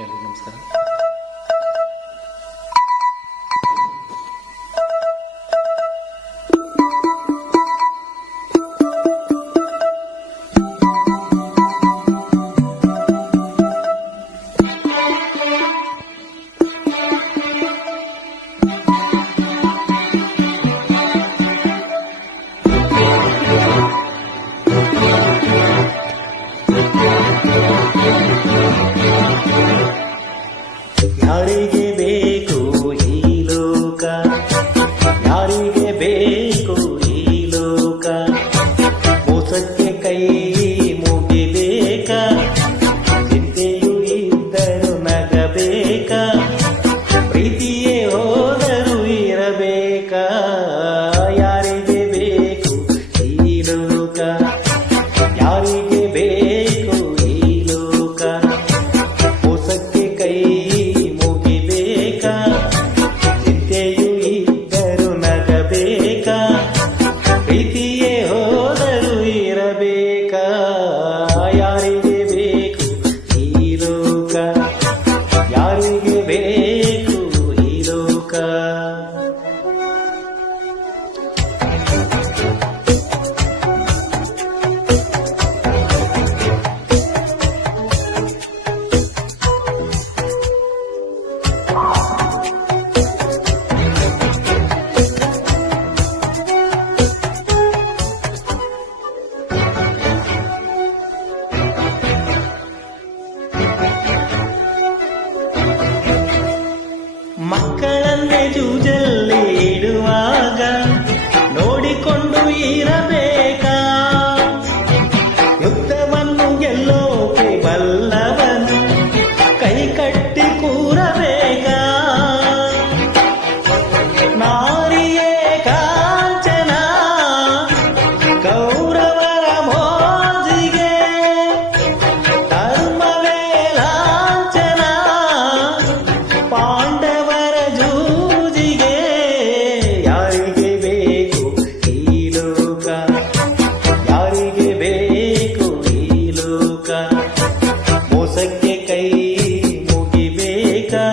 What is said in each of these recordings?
ಎಲ್ರಿಗೂ ನಮಸ್ಕಾರ. ಯಾರಿಗೆ ಬೇಕು ಈ ಲೋಕ, ಯಾರಿಗೆ ಬೇಕು ಈ ಲೋಕ, ಮೋಸಕ್ಕೆ ಕೈ ಮುಗಿಬೇಕಾ, ಚಿಂತೆಯೂ ಇದ್ದರೂ ನಗಬೇಕಾ, ಪ್ರೀತಿಯೇ ಹೋದರೂ ಇರಬೇಕಾ, ಯಾರಿಗೆ ಬೇಕು ಈ ಲೋಕ, ಯಾರಿಗೆ ಬೇಕು ಈ ಲೋಕ, ಮೋಸಕ್ಕೆ ಕೈ ಪ್ರೀತಿಯೇ ಹೋದರೂ ಇರಬೇಕಾ, ಯಾರಿಗೆ ಬೇಕು ಈ ಲೋಕ, ಯಾರಿಗೆ ಬೇಕು ಈ ಲೋಕ. ಮಕ್ಕಳನ್ನೇ ಜೂಜಲ್ಲಿ ಇಡುವಾಗ ನೋಡಿಕೊಂಡು ಇರಬೇಕಾ, ಯುದ್ಧವನ್ನು ಗೆಲ್ಲೋಕೆ ಬಲ್ಲವನು ಕೈ ಕಟ್ಟಿ ಕೂರಬೇಕಾ, ನಾರಿಯೇ ಕಾಂಚನ ಕೌರವರ ಮೋಜಿಗೆ, ಧರ್ಮವೇ ಲಾಂಛನ ಪಾಂಡವರ ಜೂಜಿಗೆ, ಯಾರಿಗೆ ಬೇಕು ಈ ಲೋಕ, ಯಾರಿಗೆ ಬೇಕು ಈ ಲೋಕ, ಮೋಸಕ್ಕೆ ಕೈ ಮುಗಿಬೇಕಾ,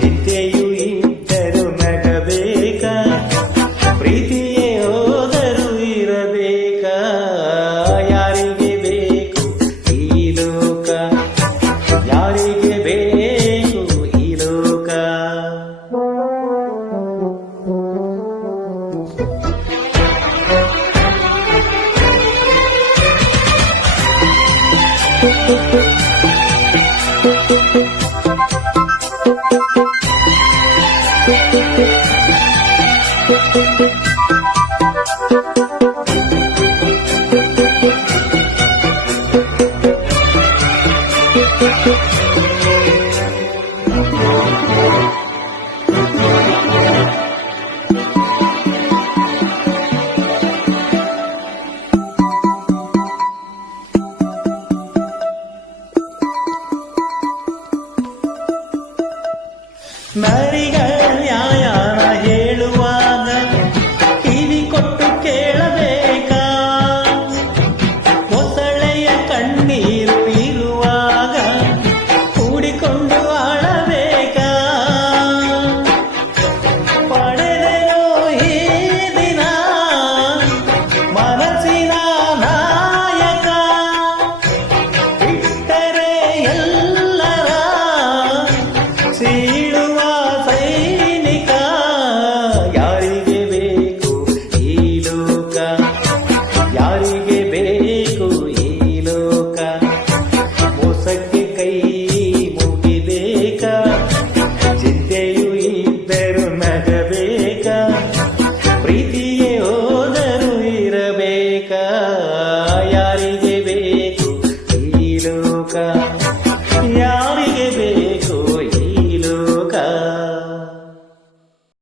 ಚಿಂತೆಯೂ ಇದ್ದರೂ ನಗಬೇಕಾ, ಪ್ರೀತಿಯೇ ಹೋದರೂ ಇರಬೇಕಾ, ಯಾರಿಗೆ ಬೇಕು ಈ ಲೋಕ, ಯಾರಿಗೆ ಬೇಕು ಈ ಲೋಕ. ನರಿಗಳ ನ್ಯಾಯನ ಹೇಳುವಾಗ ಕಿವಿ ಕೊಟ್ಟು ಕೇಳಬೇಕಾ, ಮೊಸಳೆಯ ಕಣ್ಣೀರು ಇರುವಾಗ ಕೂಡಿಕೊಂಡು ಆಳಬೇಕಾ, ಪಡೆದೆಯೋ ಈ ದಿನ ಮನಸ್ಸಿನ ನಾಯಕ, ಬಿಟ್ಟರೆ ಎಲ್ಲರ ಸೀಳುವ ಸೈನಿಕ, ಯಾರಿಗೆ ಬೇಕು ಈ ಲೋಕ, ಯಾರಿಗೆ ಬೇಕು ಈ ಲೋಕ, ಮೋಸಕ್ಕೆ ಕೈ ಮುಗಿಬೇಕಾ, ಚಿಂತೆಯೂ ಇದ್ದರೂ ನಗಬೇಕಾ, ಪ್ರೀತಿಯೇ ಹೋದರೂ ಇರಬೇಕಾ, ಯಾರಿಗೆ